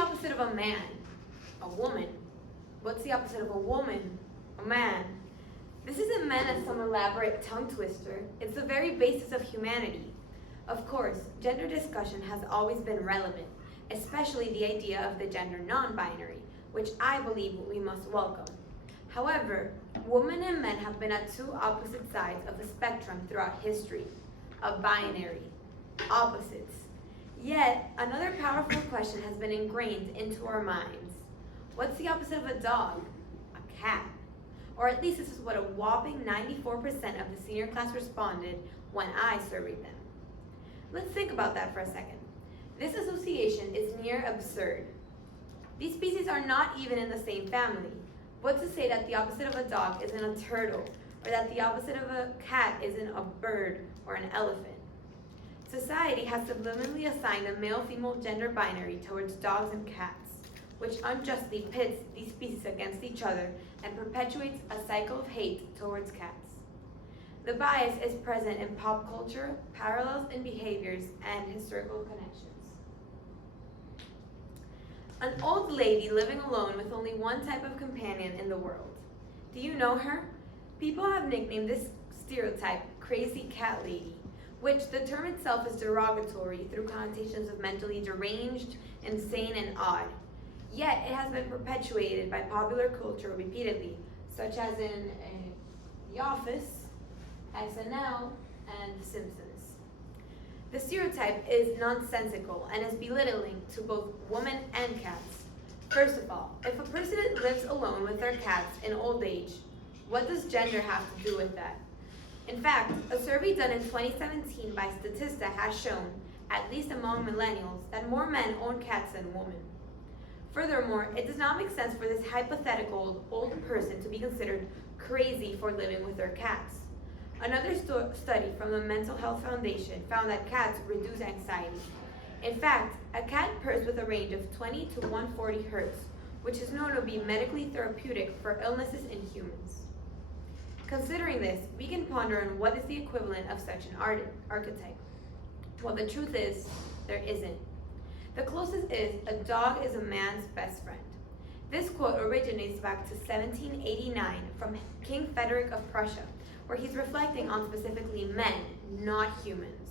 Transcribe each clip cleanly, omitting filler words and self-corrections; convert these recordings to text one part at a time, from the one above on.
opposite of a man? A woman. What's the opposite of a woman? A man. This isn't meant as some elaborate tongue twister. It's the very basis of humanity. Of course, gender discussion has always been relevant, especially the idea of the gender non-binary, which I believe we must welcome. However, women and men have been at two opposite sides of the spectrum throughout history, a binary, opposites. Yet, another powerful question has been ingrained into our minds. What's the opposite of a dog? A cat. Or at least this is what a whopping 94% of the senior class responded when I surveyed them. Let's think about that for a second. This association is near absurd. These species are not even in the same family. What's to say that the opposite of a dog isn't a turtle, or that the opposite of a cat isn't a bird or an elephant? Society has subliminally assigned a male-female gender binary towards dogs and cats, which unjustly pits these species against each other and perpetuates a cycle of hate towards cats. The bias is present in pop culture, parallels in behaviors, and historical connections. An old lady living alone with only one type of companion in the world. Do you know her? People have nicknamed this stereotype crazy cat lady, which the term itself is derogatory through connotations of mentally deranged, insane, and odd. Yet it has been perpetuated by popular culture repeatedly, such as in The Office, SNL, and The Simpsons. The stereotype is nonsensical and is belittling to both women and cats. First of all, if a person lives alone with their cats in old age, what does gender have to do with that? In fact, a survey done in 2017 by Statista has shown, at least among millennials, that more men own cats than women. Furthermore, it does not make sense for this hypothetical old person to be considered crazy for living with their cats. Another study from the Mental Health Foundation found that cats reduce anxiety. In fact, a cat purrs with a range of 20 to 140 hertz, which is known to be medically therapeutic for illnesses in humans. Considering this, we can ponder on what is the equivalent of such an archetype. Well, the truth is, there isn't. The closest is, a dog is a man's best friend. This quote originates back to 1789 from King Frederick of Prussia, where he's reflecting on specifically men, not humans.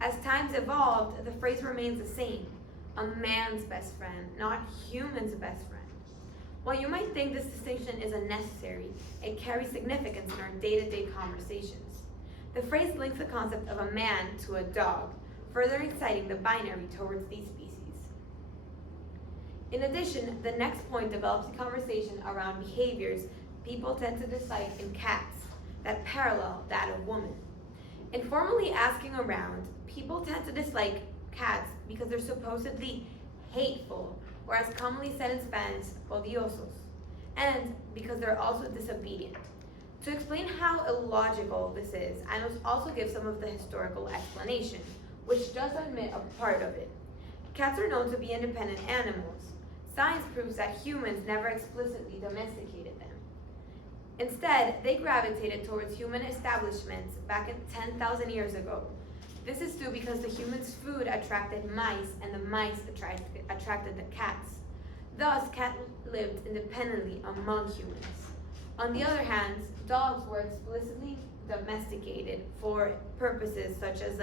As times evolved, the phrase remains the same, a man's best friend, not human's best friend. While you might think this distinction is unnecessary, it carries significance in our day-to-day conversations. The phrase links the concept of a man to a dog, further inciting the binary towards these species. In addition, the next point develops a conversation around behaviors people tend to dislike in cats that parallel that of women. Informally asking around, people tend to dislike cats because they're supposedly hateful, or as commonly said in Spanish, odiosos, and because they're also disobedient. To explain how illogical this is, I must also give some of the historical explanation, which does admit a part of it. Cats are known to be independent animals. Science proves that humans never explicitly domesticated them. Instead, they gravitated towards human establishments back in 10,000 years ago. This is due because the humans' food attracted mice, and the mice attracted the cats. Thus, cats lived independently among humans. On the other hand, dogs were explicitly domesticated for purposes such as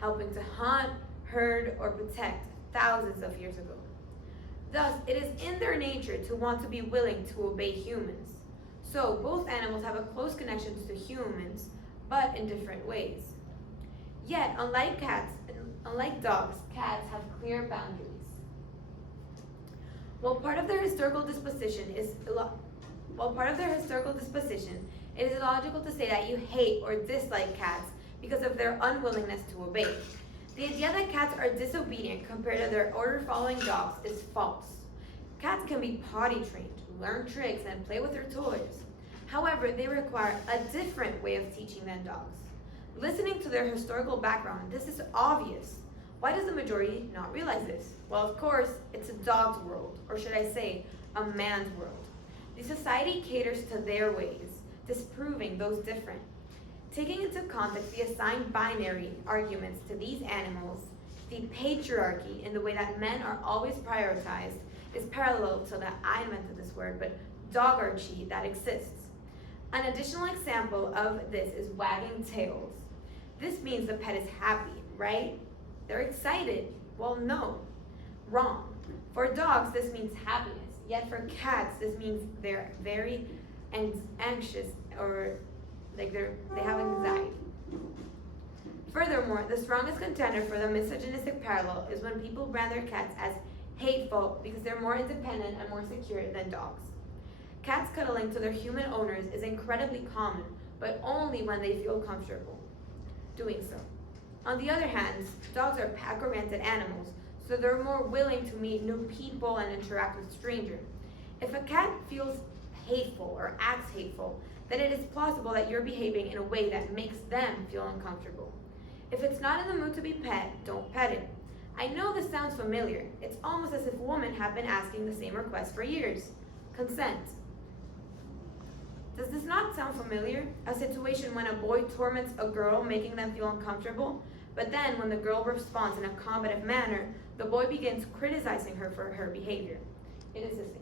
helping to hunt, herd, or protect thousands of years ago. Thus, it is in their nature to want to be willing to obey humans. So, both animals have a close connection to humans, but in different ways. Yet, unlike dogs, cats have clear boundaries. While part of their historical disposition, it is illogical to say that you hate or dislike cats because of their unwillingness to obey. The idea that cats are disobedient compared to their order-following dogs is false. Cats can be potty trained, learn tricks, and play with their toys. However, they require a different way of teaching than dogs. Listening to their historical background, this is obvious. Why does the majority not realize this? Well, of course, it's a dog's world, or should I say, a man's world. The society caters to their ways, disproving those different. Taking into context the assigned binary arguments to these animals, The patriarchy in the way that men are always prioritized is parallel to that I invented this word, but dogarchy that exists. An additional example of this is wagging tails. This means the pet is happy, right? They're excited. Well, no, wrong. For dogs, this means happiness. Yet for cats, this means they're very anxious or like they have anxiety. Furthermore, the strongest contender for the misogynistic parallel is when people brand their cats as hateful because they're more independent and more secure than dogs. Cats cuddling to their human owners is incredibly common, but only when they feel comfortable doing so. On the other hand, dogs are pack-oriented animals, so they're more willing to meet new people and interact with strangers. If a cat feels hateful or acts hateful, then it is plausible that you're behaving in a way that makes them feel uncomfortable. If it's not in the mood to be pet, don't pet it. I know this sounds familiar. It's almost as if women have been asking the same request for years. Consent. Does this not sound familiar? A situation when a boy torments a girl, making them feel uncomfortable, but then when the girl responds in a combative manner, the boy begins criticizing her for her behavior. It is the same.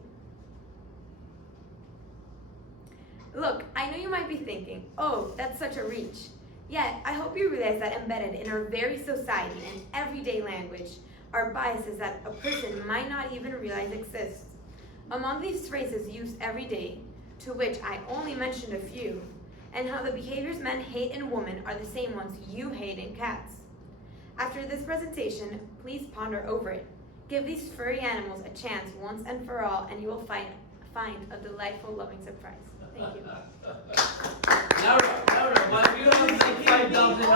Look, I know you might be thinking, oh, that's such a reach. Yet, I hope you realize that embedded in our very society and everyday language are biases that a person might not even realize exist. Among these phrases used every day, to which I only mentioned a few, and how the behaviors men hate in women are the same ones you hate in cats. After this presentation, please ponder over it. Give these furry animals a chance once and for all, and you will find a delightful, loving surprise. Thank you. Laura, why do you have 5,000